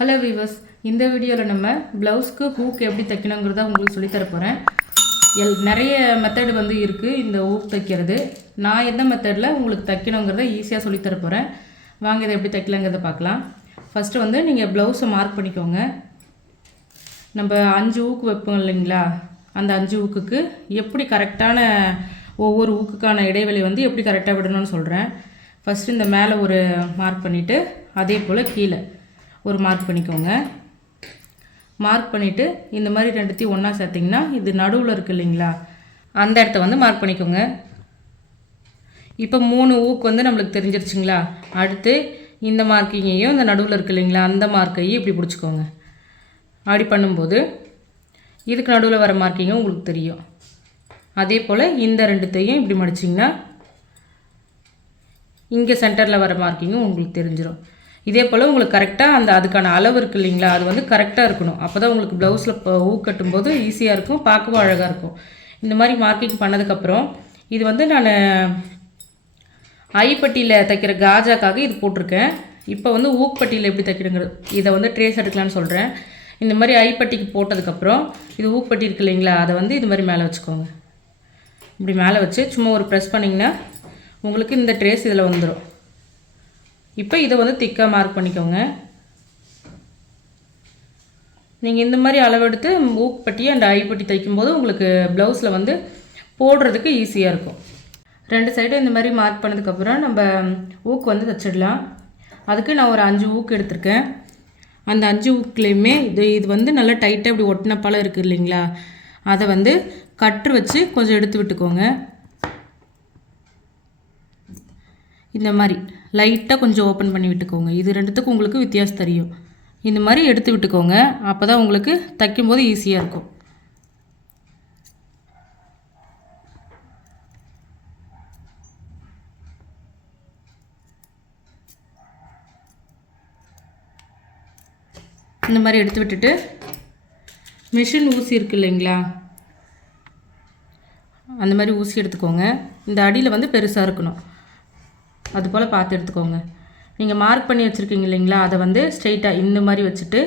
Hello viewers இந்த வீடியோவில் நம்ம ப்ளவுஸ்க்கு ஹூக் எப்படி தைக்கணுங்கிறத உங்களுக்கு சொல்லித்தர போகிறேன் எல் நிறைய மெத்தடு வந்து இருக்குது இந்த ஹூக் தைக்கிறது. நான் எந்த மெத்தடில் உங்களுக்கு தைக்கணுங்கிறத ஈஸியாக சொல்லித்தர போகிறேன் வாங்க இதை எப்படி தைக்கலாங்கிறத பார்க்கலாம். ஃபஸ்ட்டு வந்து நீங்கள் ப்ளவுஸை மார்க் பண்ணிக்கோங்க. நம்ம அஞ்சு ஊக்கு வைப்போம் இல்லைங்களா? அந்த அஞ்சு ஊக்குக்கு எப்படி கரெக்டான ஒவ்வொரு ஊக்குக்கான இடைவெளி வந்து எப்படி கரெக்டாக விடணும்னு சொல்கிறேன் ஃபஸ்ட்டு இந்த மேலே ஒரு மார்க் பண்ணிவிட்டு அதே போல் கீழே. ஒரு மார்க் பண்ணிக்கோங்க. மார்க் பண்ணிவிட்டு இந்த மாதிரி ரெண்டுத்தையும் ஒன்றா சேர்த்திங்கன்னா இது நடுவில் இருக்குது இல்லைங்களா? அந்த இடத்த வந்து மார்க் பண்ணிக்கோங்க. இப்போ மூணு ஊக்கு வந்து நம்மளுக்கு தெரிஞ்சிருச்சுங்களா? அடுத்து இந்த மார்க்கிங்கையும் இந்த நடுவில் இருக்குது இல்லைங்களா? அந்த மார்க்கையும் இப்படி பிடிச்சிக்கோங்க. அப்படி பண்ணும்போது இதுக்கு நடுவில் வர மார்க்கிங்கும் உங்களுக்கு தெரியும். அதே போல் இந்த ரெண்டுத்தையும் இப்படி மடிச்சிங்கன்னா இங்கே சென்டரில் வர மார்க்கிங்கும் உங்களுக்கு தெரிஞ்சிடும் இதே போல் உங்களுக்கு கரெக்டாக அந்த அதுக்கான அளவு இருக்கு இல்லைங்களா? அது வந்து கரெக்டாக இருக்கணும். அப்போ தான் உங்களுக்கு ப்ளவுஸில் இப்போ ஊ கட்டும்போது ஈஸியாக இருக்கும் பார்க்கவும் அழகாக இருக்கும். இந்த மாதிரி மார்க்கிங் பண்ணதுக்கப்புறம் இது வந்து நான் ஐப்பட்டியில் தைக்கிற காஜாக்காக இது போட்டிருக்கேன். இப்போ வந்து ஊக்பட்டியில் எப்படி தைக்கணுங்கிறது இதை வந்து ட்ரேஸ் எடுக்கலான்னு சொல்கிறேன் இந்த மாதிரி ஐப்பட்டிக்கு போட்டதுக்கப்புறம் இது ஊக்பட்டி இருக்கு இல்லைங்களா? அதை வந்து இது மாதிரி மேலே வச்சுக்கோங்க. இப்படி மேலே வச்சு சும்மா ஒரு ப்ரெஸ் பண்ணிங்கன்னா உங்களுக்கு இந்த ட்ரேஸ் இதில் வந்துடும் இப்போ இதை வந்து திக்காக மார்க் பண்ணிக்கோங்க. நீங்கள் இந்த மாதிரி அளவெடுத்து ஊக்பட்டி அண்ட் ஐப்பட்டி தைக்கும்போது உங்களுக்கு ப்ளவுஸில் வந்து போடுறதுக்கு ஈஸியாக இருக்கும். ரெண்டு சைடும் இந்த மாதிரி மார்க் பண்ணதுக்கப்புறம் நம்ம ஊக்கு வந்து தைச்சிடலாம். அதுக்கு நான் ஒரு அஞ்சு ஊக்கு எடுத்திருக்கேன். அந்த அஞ்சு ஊக்குலேயுமே இது இது வந்து நல்லா டைட்டாக இப்படி ஒட்டினப்பால இருக்குது இல்லைங்களா? அதை வந்து கட்டு வச்சு கொஞ்சம் எடுத்து விட்டுக்கோங்க. இந்த மாதிரி. லைட்டாக கொஞ்சம் ஓப்பன் பண்ணி விட்டுக்கோங்க. இது ரெண்டுத்துக்கும் உங்களுக்கு வித்தியாசம் தெரியும். இந்த மாதிரி எடுத்து விட்டுக்கோங்க. அப்போ தான் உங்களுக்கு தைக்கும்போது ஈஸியாக இருக்கும். இந்த மாதிரி எடுத்து விட்டுட்டு மிஷின் ஊசி இருக்கு இல்லைங்களா? அந்த மாதிரி ஊசி எடுத்துக்கோங்க. இந்த அடியில் வந்து பெருசாக இருக்கணும். அது போல் பார்த்து எடுத்துக்கோங்க. நீங்கள் மார்க் பண்ணி வச்சுருக்கீங்க இல்லைங்களா? அதை வந்து ஸ்ட்ரெயிட்டாக இந்த மாதிரி வச்சுட்டு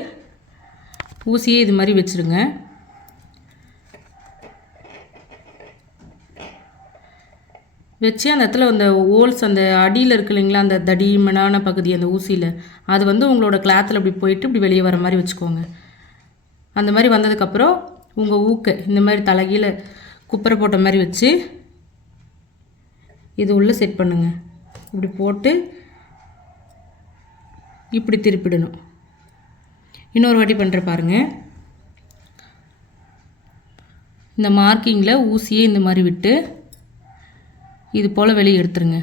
ஊசியே இது மாதிரி வச்சுருங்க. வச்சு அந்த இடத்துல அந்த ஹோல்ஸ் அந்த அடியில் இருக்கு இல்லைங்களா? அந்த தடிமனான பகுதி அந்த ஊசியில் அது வந்து உங்களோட கிளாத்தில் இப்படி போயிட்டு இப்படி வெளியே வர மாதிரி வச்சுக்கோங்க. அந்த மாதிரி வந்ததுக்கப்புறம் உங்கள் ஊக்கை இந்த மாதிரி தலைகீழ குப்பரை போட்ட மாதிரி வச்சு இது உள்ளே செட் பண்ணுங்கள் இப்படி போட்டு இப்படி திருப்பிடணும். இன்னொரு வாட்டி பண்ணுற பாருங்கள் இந்த மார்க்கிங்கில் ஊசியே இந்த மாதிரி விட்டு இது போல் வெளியே எடுத்துருங்க.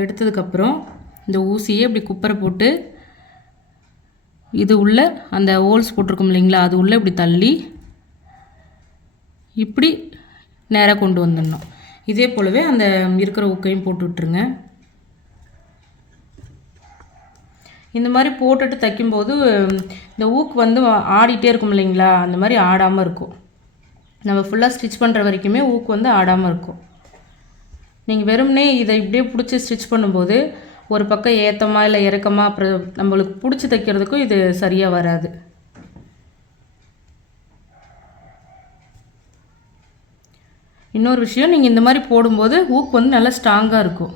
எடுத்ததுக்கப்புறம் இந்த ஊசியை இப்படி குப்பரை போட்டு இது உள்ள அந்த ஹோல்ஸ் போட்டிருக்கோம் இல்லைங்களா அது உள்ளே இப்படி தள்ளி இப்படி நேராக கொண்டு வந்துடணும். இதே போலவே அந்த இருக்கிற ஊக்கையும் போட்டு விட்டுருங்க. இந்த மாதிரி போட்டுட்டு தைக்கும்போது இந்த ஊக்கு வந்து ஆடிட்டே இருக்கும் இல்லைங்களா? அந்த மாதிரி ஆடாமல் இருக்கும். நம்ம ஃபுல்லாக ஸ்டிச் பண்ணுற வரைக்குமே ஊக்கு வந்து ஆடாமல் இருக்கும். நீங்கள் வெறும்னே இதை இப்படியே பிடிச்சி ஸ்டிச் பண்ணும்போது ஒரு பக்கம் ஏத்தமாக இல்லை இறக்கமா அப்புறம் நம்மளுக்கு பிடிச்சி தைக்கிறதுக்கும் இது சரியாக வராது. இன்னொரு விஷயம் நீங்கள் இந்த மாதிரி போடும்போது ஊக்கு வந்து நல்லா ஸ்ட்ராங்காக இருக்கும்.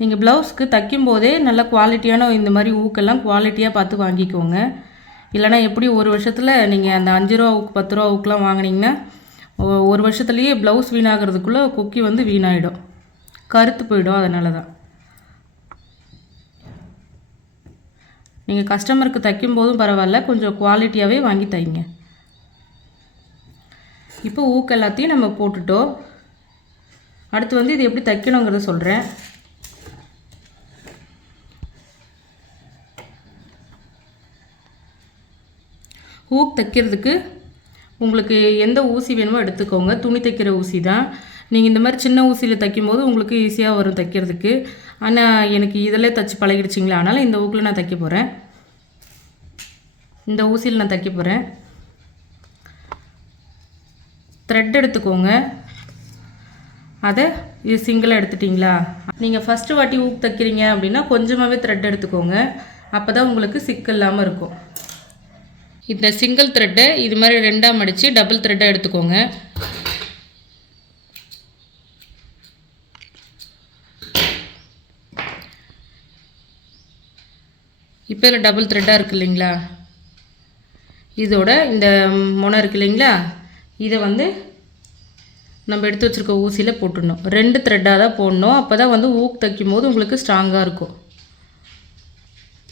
நீங்கள் ப்ளவுஸ்க்கு தைக்கும்போதே நல்ல குவாலிட்டியான இந்த மாதிரி ஊக்கெல்லாம் குவாலிட்டியாக பார்த்து வாங்கிக்கோங்க. இல்லைனா எப்படி ஒரு வருஷத்தில் நீங்கள் அந்த அஞ்சு ரூபா ஊக்கு பத்து ரூபா ஊக்கெலாம் வாங்கினீங்கன்னா ஒரு வருஷத்துலேயே ப்ளவுஸ் வீணாகிறதுக்குள்ளே குக்கி வந்து வீணாயிடும். கருத்து போயிடும் அதனால தான் நீங்கள் கஸ்டமருக்கு தைக்கும் போதும் பரவாயில்ல கொஞ்சம் குவாலிட்டியாகவே வாங்கி தைங்க. இப்போ ஊக்கு எல்லாத்தையும் நம்ம போட்டுட்டோம் அடுத்து வந்து இது எப்படி தைக்கணுங்கிறத சொல்கிறேன் ஊக் தைக்கிறதுக்கு உங்களுக்கு எந்த ஊசி வேணுமோ எடுத்துக்கோங்க. துணி தைக்கிற ஊசி தான். நீங்கள் இந்த மாதிரி சின்ன ஊசியில் தைக்கும்போது உங்களுக்கு ஈஸியாக வரும் தைக்கிறதுக்கு. ஆனால் எனக்கு இதில் தைச்சி பழகிடுச்சிங்களா அதனால் இந்த ஊக்கில் நான் தைக்க போகிறேன் இந்த ஊசியில் நான் தைக்க போகிறேன் த்ரெட் எடுத்துக்கோங்க. அதை இது சிங்கிளாக எடுத்துட்டிங்களா? நீங்கள் ஃபஸ்ட்டு வாட்டி ஊக்கு தைக்கிறீங்க அப்படின்னா கொஞ்சமாகவே த்ரெட் எடுத்துக்கோங்க. அப்போ தான் உங்களுக்கு சிக்கல் இல்லாமல் இருக்கும். இந்த சிங்கிள் த்ரெட்டை இது மாதிரி ரெண்டாக மடித்து டபுள் த்ரெட்டாக எடுத்துக்கோங்க. இப்போ இதில் டபுள் த்ரெட்டாக இருக்கு இல்லைங்களா? இதோட இந்த முனை இருக்கு இல்லைங்களா? இதை வந்து நம்ம எடுத்து வச்சுருக்க ஊசியில் போட்டுடணும். ரெண்டு த்ரெட்டாக தான் போடணும். அப்போ தான் வந்து ஊக்கு தைக்கும் போது உங்களுக்கு ஸ்ட்ராங்காக இருக்கும்.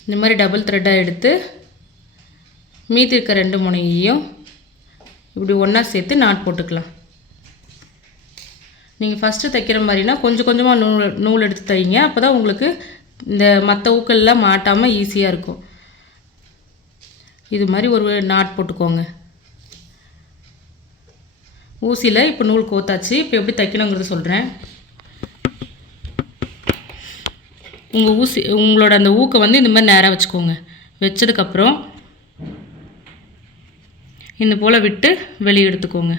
இந்த மாதிரி டபுள் த்ரெட்டாக எடுத்து மீதி இருக்க ரெண்டு முனையையும் இப்படி ஒன்றா சேர்த்து நாட் போட்டுக்கலாம். நீங்கள் ஃபஸ்ட்டு தைக்கிற மாதிரினா கொஞ்சம் கொஞ்சமாக நூல் நூல் எடுத்து தைங்க. அப்போ தான் உங்களுக்கு இந்த மற்ற ஊக்கள்லாம் மாட்டாமல் ஈஸியாக இருக்கும். இது மாதிரி ஒரு நாட் போட்டுக்கோங்க. ஊசியில் இப்போ நூல் கோத்தாச்சு. இப்போ எப்படி தைக்கணுங்கிறத சொல்கிறேன் உங்கள் ஊசி உங்களோட அந்த ஊக்கை வந்து இந்த மாதிரி நேராக வச்சுக்கோங்க. வச்சதுக்கப்புறம் இந்த போல் விட்டு வெளியே எடுத்துக்கோங்க.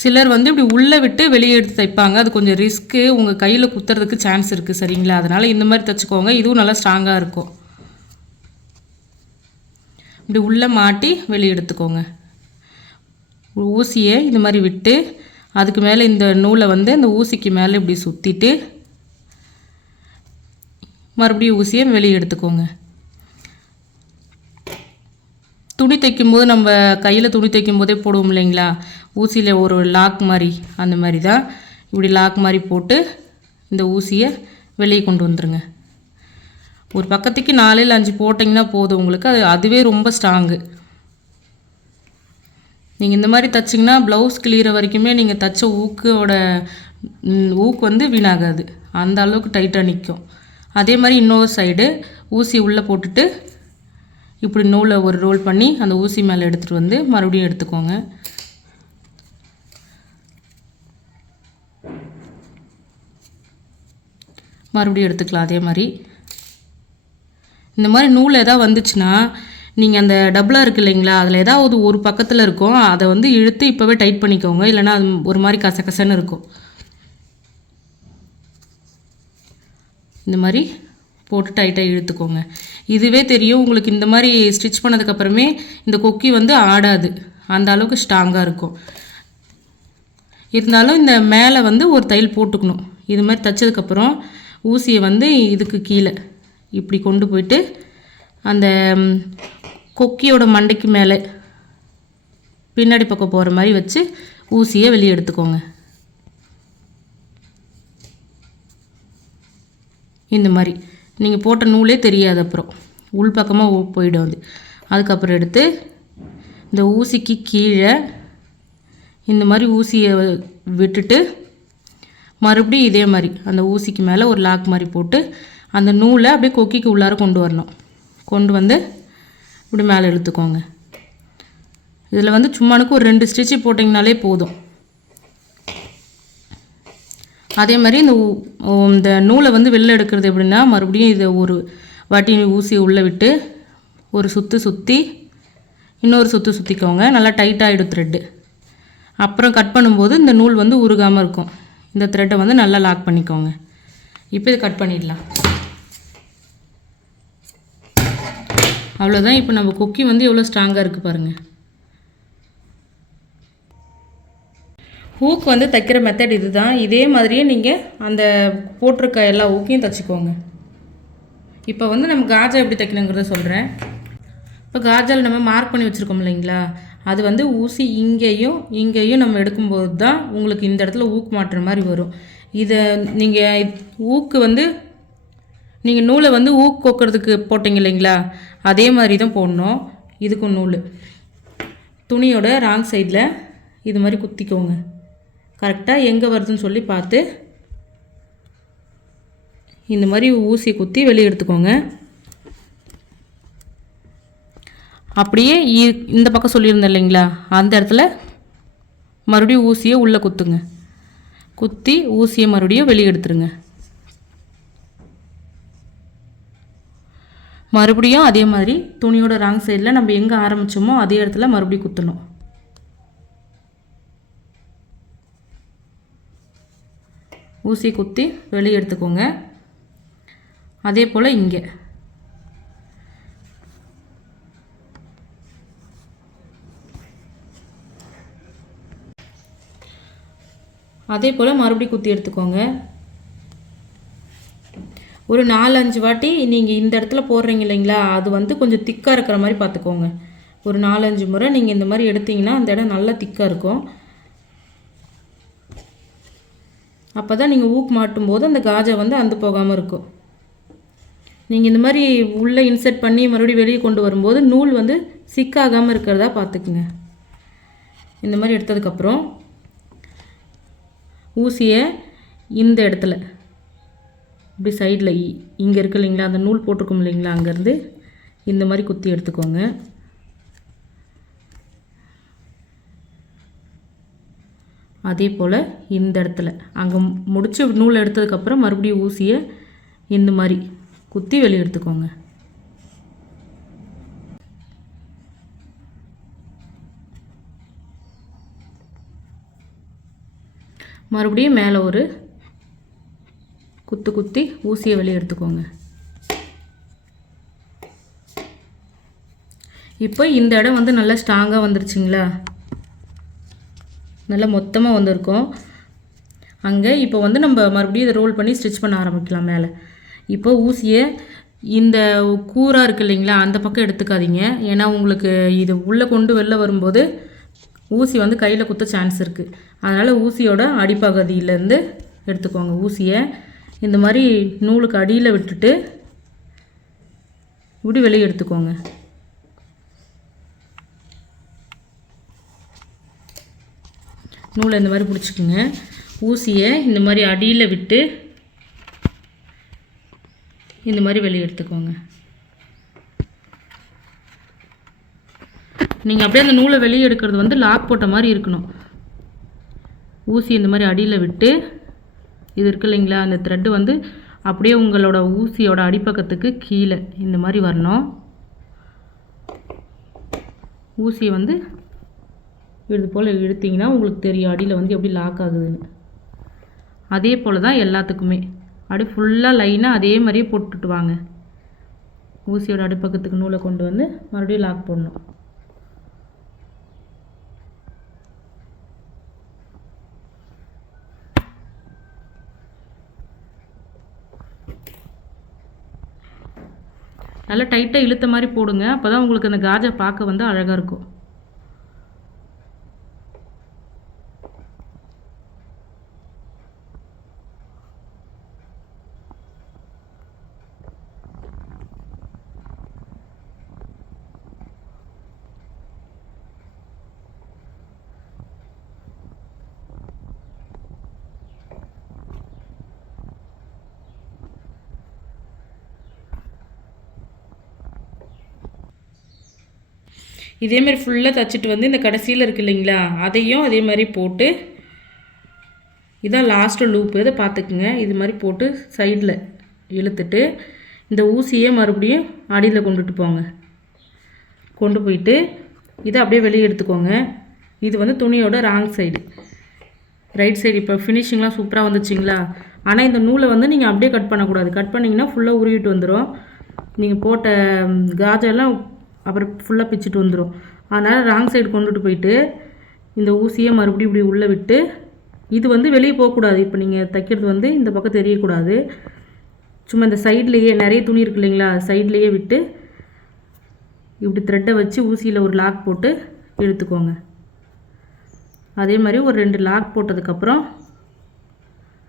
சிலர் வந்து இப்படி உள்ளே விட்டு வெளியே எடுத்து தைப்பாங்க. அது கொஞ்சம் ரிஸ்க்கு உங்கள் கையில் குத்துறதுக்கு சான்ஸ் இருக்குது சரிங்களா? அதனால் இந்த மாதிரி தைச்சிக்கோங்க. இதுவும் நல்லா ஸ்ட்ராங்காக இருக்கும். இப்படி உள்ளே மாட்டி வெளியே எடுத்துக்கோங்க. ஊசியை இது மாதிரி விட்டு அதுக்கு மேலே இந்த நூலை வந்து இந்த ஊசிக்கு மேலே இப்படி சுற்றிட்டு மறுபடியும் ஊசியை வெளியே எடுத்துக்கோங்க. துணி தைக்கும்போது நம்ம கையில் துணி தைக்கும் போதே போடுவோம் இல்லைங்களா? ஊசியில் ஒரு லாக் மாதிரி அந்த மாதிரி தான். இப்படி லாக் மாதிரி போட்டு இந்த ஊசியை வெளியே கொண்டு வந்துருங்க. ஒரு பக்கத்துக்கு நாலு இல்லை அஞ்சு போட்டிங்கன்னா போதும். உங்களுக்கு அது அதுவே ரொம்ப ஸ்ட்ராங்கு நீங்கள் இந்த மாதிரி தைச்சிங்கன்னா ப்ளவுஸ் கிளியிற வரைக்குமே நீங்கள் தைச்ச ஊக்கோட ஊக்கு வந்து வீணாகாது. அந்த அளவுக்கு டைட்டாக நிற்கும் அதே மாதிரி இன்னொரு சைடு ஊசி உள்ளே போட்டுட்டு இப்படி நூலை ஒரு ரோல் பண்ணி அந்த ஊசி மேலே எடுத்துகிட்டு வந்து மறுபடியும் எடுத்துக்கோங்க. மறுபடியும் எடுத்துக்கலாம். அதே மாதிரி இந்த மாதிரி நூல் எதாவது வந்துச்சுன்னா நீங்கள் அந்த டபுளாக இருக்கு இல்லைங்களா அதில் ஏதாவது ஒரு பக்கத்தில் இருக்கும் அதை வந்து இழுத்து இப்போவே டைட் பண்ணிக்கோங்க இல்லைன்னா அது ஒரு மாதிரி கசகசன்னு இருக்கும். இந்த மாதிரி போட்டு டைட்டாக இழுத்துக்கோங்க. இதுவே தெரியும் உங்களுக்கு இந்த மாதிரி ஸ்டிச் பண்ணதுக்கப்புறமே இந்த கொக்கி வந்து ஆடாது அந்த அளவுக்கு ஸ்ட்ராங்காக இருக்கும். இருந்தாலும் இந்த மேலே வந்து ஒரு தையல் போட்டுக்கணும். இது மாதிரி தைச்சதுக்கப்புறம் ஊசியை வந்து இதுக்கு கீழே இப்படி கொண்டு போயிட்டு அந்த கொக்கியோட மண்டைக்கு மேலே பின்னாடி பக்கம் போகிற மாதிரி வச்சு ஊசியை வெளியே எடுத்துக்கோங்க. இந்த மாதிரி. நீங்கள் போட்ட நூலே தெரியாது அப்புறம். உள் பக்கமாக போயிடும் அது. அதுக்கப்புறம் எடுத்து இந்த ஊசிக்கு கீழே இந்த மாதிரி ஊசியை விட்டுட்டு மறுபடியும் இதே மாதிரி அந்த ஊசிக்கு மேலே ஒரு லாக் மாதிரி போட்டு அந்த நூலை அப்படியே கொக்கிக்கு உள்ளார கொண்டு வரணும். கொண்டு வந்து இப்படி மேலே இழுத்துக்கோங்க. இதில் வந்து சும்மானுக்கு ஒரு ரெண்டு ஸ்டிச்சு போட்டிங்கனாலே போதும். அதே மாதிரி இந்த இந்த நூலை வந்து வெளில எடுக்கிறது எப்படின்னா மறுபடியும் இதை ஒரு வாட்டி ஊசி உள்ளே விட்டு ஒரு சுற்று சுற்றி இன்னொரு சுற்று சுற்றிக்கோங்க நல்லா டைட்டாகிடும் த்ரெட்டு அப்புறம் கட் பண்ணும்போது இந்த நூல் வந்து உருகாமல் இருக்கும். இந்த த்ரெட்டை வந்து நல்லா லாக் பண்ணிக்கோங்க. இப்போ இதை கட் பண்ணிடலாம். அவ்வளோதான் இப்போ நம்ம கொக்கி வந்து எவ்வளோ ஸ்ட்ராங்காக இருக்குது பாருங்கள் ஹூக் வந்து தைக்கிற மெத்தட் இதுதான். இதே மாதிரியே நீங்கள் அந்த போட்டிருக்க எல்லா ஹூக்கையும் தைச்சிக்கோங்க. இப்போ வந்து நம்ம காஜா எப்படி தைக்கணுங்கிறத சொல்கிறேன் இப்போ காஜால் நம்ம மார்க் பண்ணி வச்சுருக்கோம் இல்லைங்களா? அது வந்து ஊசி இங்கேயும் இங்கேயும் நம்ம எடுக்கும்போது தான் உங்களுக்கு இந்த இடத்துல ஊக்கு மாட்டுற மாதிரி வரும். இதை நீங்கள் ஊக்கு வந்து நீங்கள் நூலை வந்து ஊ கோக்கிறதுக்கு போட்டிங்க இல்லைங்களா? அதே மாதிரி தான் போடணும். இதுக்கும் நூல். துணியோட ராங் சைடில் இது மாதிரி குத்திக்கோங்க. கரெக்டாக எங்கே வருதுன்னு சொல்லி பார்த்து இந்த மாதிரி ஊசி குத்தி வெளியே எடுத்துக்கோங்க. அப்படியே இ- இந்த பக்கம் சொல்லியிருந்தேன் இல்லைங்களா? அந்த இடத்துல மறுபடியும் ஊசியை உள்ளே குத்துங்க. குத்தி ஊசியை மறுபடியும் வெளியே எடுத்துருங்க. மறுபடியும் அதே மாதிரி துணியோட ராங் சைடில் நம்ம எங்கே ஆரம்பித்தோமோ அதே இடத்துல மறுபடியும் குத்தணும். ஊசி குத்தி வெளியே எடுத்துக்கோங்க. அதே போல் இங்கே. அதே போல் மறுபடியும் குத்தி எடுத்துக்கோங்க. ஒரு நாலஞ்சு வாட்டி நீங்கள் இந்த இடத்துல போடுறீங்க இல்லைங்களா? அது வந்து கொஞ்சம் திக்காக இருக்கிற மாதிரி பார்த்துக்கோங்க. ஒரு நாலஞ்சு முறை நீங்கள் இந்த மாதிரி எடுத்தீங்கன்னா அந்த இடம் நல்லா திக்காக இருக்கும். அப்போ தான் நீங்கள் ஊக்கு மாட்டும் போது அந்த காஜா வந்து அந்து போகாமல் இருக்கும். நீங்கள் இந்த மாதிரி உள்ளே இன்செர்ட் பண்ணி மறுபடியும் வெளியே கொண்டு வரும்போது நூல் வந்து சிக்காகாமல் இருக்கிறதா பார்த்துக்குங்க. இந்த மாதிரி எடுத்ததுக்கப்புறம் ஊசியை இந்த இடத்துல இப்படி சைடில் இங்கே இருக்கு இல்லைங்களா அந்த நூல் போட்டிருக்கோம் இல்லைங்களா அங்கேருந்து இந்த மாதிரி குத்தி எடுத்துக்கோங்க. அதே போல் இந்த இடத்துல அங்கே முடித்து நூல் எடுத்ததுக்கப்புறம் மறுபடியும் ஊசியை இந்த மாதிரி குத்தி வெளியே எடுத்துக்கோங்க. மறுபடியும் மேலே ஒரு குத்து குத்தி ஊசியை வெளியே எடுத்துக்கோங்க. இப்போ இந்த இடம் வந்து நல்லா ஸ்ட்ராங்காக வந்துருச்சுங்களா? நல்லா மொத்தமாக வந்திருக்கும். அங்கே இப்போ வந்து நம்ம மறுபடியும் இதை ரோல் பண்ணி ஸ்டிச் பண்ண ஆரம்பிக்கலாம் மேலே. இப்போ ஊசியை இந்த கூராக இருக்கு இல்லைங்களா அந்த பக்கம் எடுத்துக்காதீங்க. ஏன்னா உங்களுக்கு இது உள்ளே கொண்டு வெளில வரும்போது ஊசி வந்து கையில் குத்த சான்ஸ் இருக்குது அதனால் ஊசியோட அடிப்பகுதியிலேருந்து எடுத்துக்கோங்க. ஊசியை இந்த மாதிரி நூலுக்கு அடியில் விட்டுட்டு இப்படி வெளியே எடுத்துக்கோங்க. நூலை இந்த மாதிரி பிடிச்சிக்குங்க. ஊசியை இந்த மாதிரி அடியில் விட்டு இந்த மாதிரி வெளியே எடுத்துக்கோங்க. நீங்கள் அப்படியே அந்த நூலை வெளியே எடுக்கிறது வந்து லாக் போட்ட மாதிரி இருக்கணும். ஊசி இந்த மாதிரி அடியில் விட்டு இது இருக்கு இல்லைங்களா? அந்த த்ரெட்டு வந்து அப்படியே உங்களோட ஊசியோட அடிப்பக்கத்துக்கு கீழே இந்த மாதிரி வரணும். ஊசியை வந்து இது போல் இழுத்தீங்கன்னா உங்களுக்கு தெரியும் அடியில் வந்து எப்படி லாக் ஆகுதுன்னு. அதே போல் தான் எல்லாத்துக்குமே. அப்படியே ஃபுல்லாக லைனாக அதே மாதிரியே போட்டுட்டு வாங்க. ஊசியோட அடிப்பக்கத்துக்கு நூலை கொண்டு வந்து மறுபடியும் லாக் போடணும். நல்லா டைட்டாக இழுத்த மாதிரி போடுங்க. அப்போ தான் உங்களுக்கு அந்த காஜா பார்க்க வந்து அழகாக இருக்கும். இதேமாரி ஃபுல்லாக தைச்சிட்டு வந்து இந்த கடைசியில் இருக்கு இல்லைங்களா அதையும் அதே மாதிரி போட்டு இதான் லாஸ்ட்டு லூப்பு இதை பார்த்துக்குங்க. இது மாதிரி போட்டு சைடில் இழுத்துட்டு இந்த ஊசியை மறுபடியும் அடியில் கொண்டுட்டு போங்க. கொண்டு போயிட்டு இதை அப்படியே வெளியே எடுத்துக்கோங்க. இது வந்து துணியோட ராங் சைடு ரைட் சைடு இப்போ ஃபினிஷிங்லாம் சூப்பராக வந்துச்சுங்களா? ஆனால் இந்த நூலை வந்து நீங்கள் அப்படியே கட் பண்ணக்கூடாது. கட் பண்ணிங்கன்னா ஃபுல்லாக உருவிட்டு வந்துடும் நீங்கள் போட்ட காஜெல்லாம் அப்புறம் ஃபுல்லாக பிச்சுட்டு வந்துடும் அதனால் ராங் சைடு கொண்டுட்டு போயிட்டு இந்த ஊசியை மறுபடியும் இப்படி உள்ளே விட்டு இது வந்து வெளியே போகக்கூடாது இப்போ நீங்கள் தைக்கிறது வந்து இந்த பக்கம் தெரியக்கூடாது. சும்மா இந்த சைட்லேயே நிறைய துணி இருக்கு இல்லைங்களா? சைட்லேயே விட்டு இப்படி த்ரெட்டை வச்சு ஊசியில் ஒரு லாக் போட்டு இழுத்துக்கோங்க. அதே மாதிரி ஒரு ரெண்டு லாக் போட்டதுக்கப்புறம்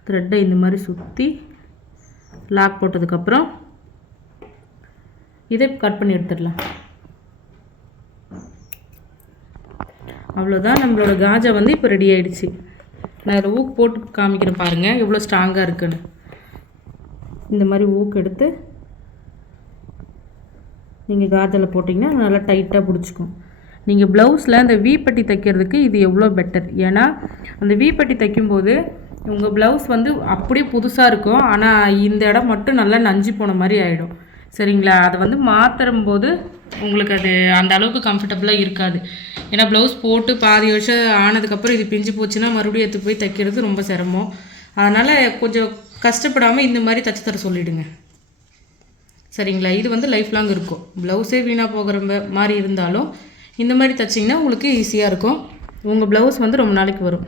த்ரெட்டை இந்த மாதிரி சுற்றி லாக் போட்டதுக்கப்புறம் இதை கட் பண்ணி எடுத்துடலாம். அவ்வளோதான் நம்மளோட காஜா வந்து இப்போ ரெடி ஆகிடுச்சு நான் இதில் ஊக்கு போட்டு காமிக்கிறேன் பாருங்கள் எவ்வளோ ஸ்ட்ராங்காக இருக்குன்னு. இந்த மாதிரி ஊக்கு எடுத்து நீங்கள் காஜில் போட்டிங்கன்னா நல்லா டைட்டாக பிடிச்சிக்கும். நீங்கள் ப்ளவுஸில் அந்த வீப்பட்டி தைக்கிறதுக்கு இது எவ்வளோ பெட்டர் ஏன்னா அந்த வீப்பட்டி தைக்கும்போது உங்கள் ப்ளவுஸ் வந்து அப்படியே புதுசாக இருக்கும். ஆனால் இந்த இடம் மட்டும் நல்லா நஞ்சு போன மாதிரி ஆகிடும் சரிங்களா? அதை வந்து மாற்றும் போது உங்களுக்கு அது அந்த அளவுக்கு கம்ஃபர்டபுளாக இருக்காது. ஏன்னா ப்ளவுஸ் போட்டு பாதி வருஷம் ஆனதுக்கப்புறம் இது பிஞ்சு போச்சுன்னா மறுபடியும் எடுத்து போய் தைக்கிறது ரொம்ப சிரமம். அதனால் கொஞ்சம் கஷ்டப்படாமல் இந்த மாதிரி தச்சு தர சொல்லிவிடுங்க சரிங்களா? இது வந்து லைஃப் லாங் இருக்கும். ப்ளவுஸே வீணாக போகிற மாதிரி இருந்தாலும் இந்த மாதிரி தைச்சிங்கன்னா உங்களுக்கு ஈஸியாக இருக்கும். உங்கள் ப்ளவுஸ் வந்து ரொம்ப நாளைக்கு வரும்.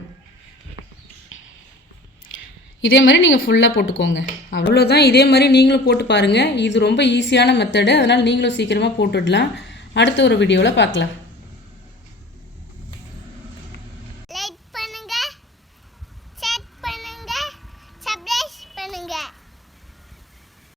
இதே மாதிரி நீங்கள் ஃபுல்லாக போட்டுக்கோங்க. அவ்வளோதான் இதே மாதிரி நீங்களும் போட்டு பாருங்கள் இது ரொம்ப ஈஸியான மெத்தடு அதனால் நீங்களும் சீக்கிரமாக போட்டுடலாம். அடுத்த ஒரு வீடியோவில் பார்க்கலாம்